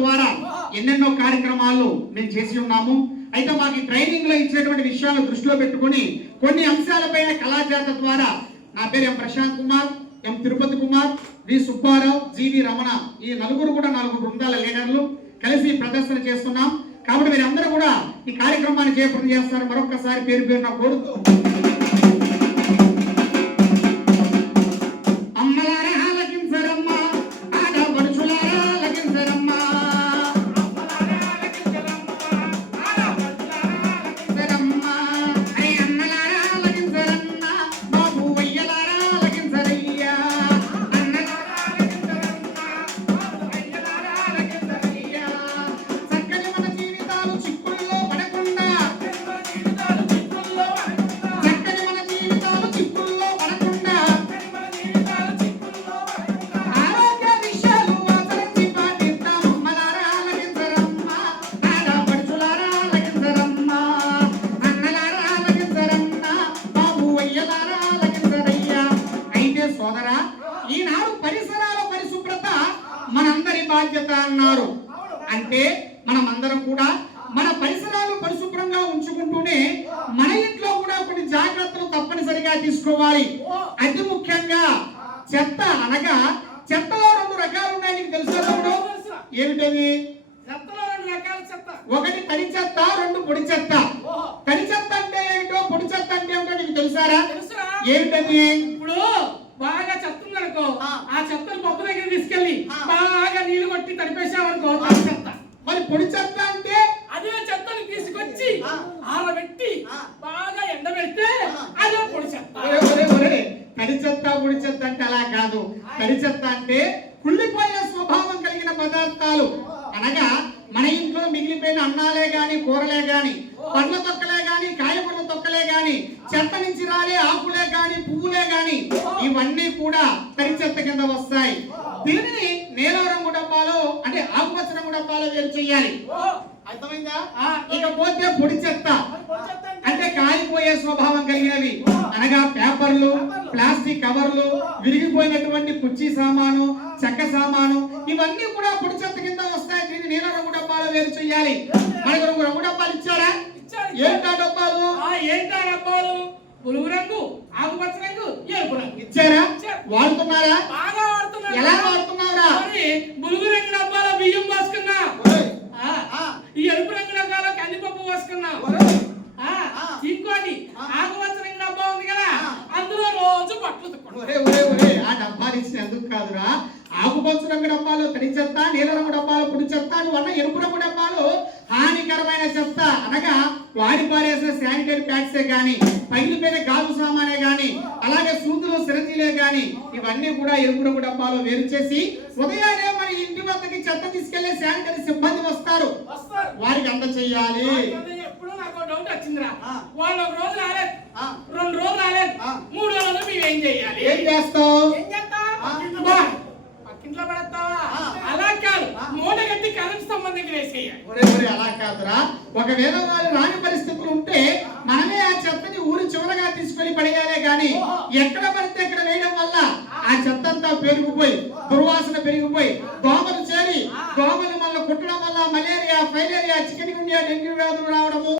ద్వారా ఎన్నెన్నో కార్యక్రమాలు మేము చేసి ఉన్నాము. అయితే మాకు ఈ ట్రైనింగ్ లో ఇచ్చేటువంటి విషయాలను దృష్టిలో పెట్టుకుని కొన్ని అంశాలపైన కళాజాత ద్వారా నా పేరు ఎం ప్రశాంత్ కుమార్, ఎం తిరుపతి కుమార్, వి సుబ్బారావు, జీవి రమణ, ఈ నలుగురు కూడా 4 బృందాల లీడర్లు కలిసి ప్రదర్శన చేస్తున్నాం. కాబట్టి మీరందరూ కూడా ఈ కార్యక్రమాన్ని చేపట్టం చేస్తారు. మరొకసారి పేరు పేరున కోరుతూ ఈనాడు పరిసరాల పరిశుభ్రత మనందరి బాధ్యత అన్నారు. అంటే మనమందరం కూడా మన పరిసరాలు పరిశుభ్రంగా ఉంచుకుంటూనే మన ఇంట్లో కూడా కొన్ని జాగ్రత్తలు తప్పనిసరిగా తీసుకోవాలి. అతి ముఖ్యంగా చెత్త అనగా చెత్తలో 2 రకాలు ఉన్నాయి. నీకు తెలుసా తమ్ముడు? ఏమిటవి? చెత్తలో 2 రకాల చెత్త. ఒకటి తడి చెత్త, 2 పొడి చెత్త. తడి చెత్త అంటే ఏంటో, పొడి చెత్త అంటే ఏంటో నీకు తెలుసారా? ఏమిటది? ఇప్పుడు బాగా చెత్త ఉందనుకో, ఆ చెత్తను పప్పు దగ్గర తీసుకెళ్లి బాగా నీళ్లు కొట్టి తడిపేసామనుకో చెత్త. మరి పొడి చెత్త అంటే అదే చెత్తను తీసుకొచ్చి ఆరబెట్టి బాగా ఎండబెడితే అదే పొడి చెత్త. తడి చెత్త పొడి చెత్త అంటే అలా కాదు. తడి చెత్త అంటే కుళ్ళిపోయే స్వభావం కలిగిన పదార్థాలు అనగా మన ఇంట్లో మిగిలిపోయిన అన్నాలే గాని, కూరలే గాని, పండ్ల తొక్కలే గాని, కాయగూరల తొక్కలే గాని, చెత్త నుంచి రాలే ఆకులే గాని, పువ్వులే గాని, ఇవన్నీ కూడా తడి చెత్త కింద వస్తాయి. దీనిని నీలం రంగు డబ్బాలో అంటే ఆకుపచ్చ రంగు డబ్బాలో వేరు చేయాలి. అర్థమైందా? ఇకపోతే పొడి చెత్త అంటే కాలిపోయే స్వభావం కలిగినవి అనగా పేపర్లు, ప్లాస్టిక్ కవర్లు, విరిగిపోయినటువంటి కుర్చీ సామాను, చెక్క సామాను, ఇవన్నీ కూడా పొడి చెత్త కింద వస్తాయి. దీన్ని నీలం రంగు డబ్బాలో వేరు చేయాలి. మనకు రంగు డబ్బాలు ఇచ్చారా? ఏంటా డబ్బాలు? బులుగు రంగు, ఆకుపచ్చ రంగు, ఎరుపు రంగు ఇచ్చారా? వాడుతున్నారా? బాగా వాడుతున్నారు. ఎలా వాడుతున్నారా? బులుగు రంగు డబ్బాలో బియ్యం పోసుకున్నా, ఈ ఎరుపు రంగు డబ్బాలో కందిపప్పు పోసుకున్నా, ఇంకోటి ఆకుపచ్చ రంగు డబ్బా ఉంది కదా, అందులో రోజు బట్టలు తుక్కున్నాం. ఆ డబ్బాలు ఇచ్చిన ఎందుకు కాదురా? ఆకుపచ్చ రంగు డబ్బాలో తడి చెత్త, నీల రంగు డబ్బాలో పొడి చెత్త, నువ్వన్న ఎరుపు రంగు డబ్బాలో హానికరమైన చెత్త అనగా వాడి పారేసిన శానిటరీ ప్యాడ్సే గాని, పగిలిపోయిన గాజు సామానే గాని, అలాగే సూదులు, సిరంజీలే గాని, ఇవన్నీ కూడా ఎరుపు రంగు డబ్బాలో వేరు చేసి ఉదయాన్నే మన ఇంటి వద్దకి చెత్త తీసుకెళ్లే శానిటరీ సిబ్బంది వస్తారు, వారికి అందచేయాలి. ఎప్పుడు నాకు డౌట్ వచ్చిందిరా, వాళ్ళు 1 రోజు రాలేదు, 2 రోజులు రాలేదు, 3 రోజులు మేము ఏం చేయాలి? ఏం చేస్తావు? పక్కింట్లో పడతావా? అలా కాదు, మూట కట్టి కరెంట్ స్తంభం దగ్గర వేసేయాలి. అలా కాదురా. ఒకవేళ వాళ్ళు రాని పరిస్థితులు ఉంటే మనమే ఆ చెత్తని ఊరి చివరగా తీసుకొని పడేయాలే గాని ఎక్కడ పడితే అక్కడ వేయడం వల్ల ఆ చెత్త అంతా పెరిగిపోయి దుర్వాసన పెరిగిపోయి దోమలు చేరి దోమలు మళ్ళీ కుట్టడం వల్ల మలేరియా, ఫైలేరియా, చికెన్ గున్యా, డెంగ్యూ వ్యాధులు రావడము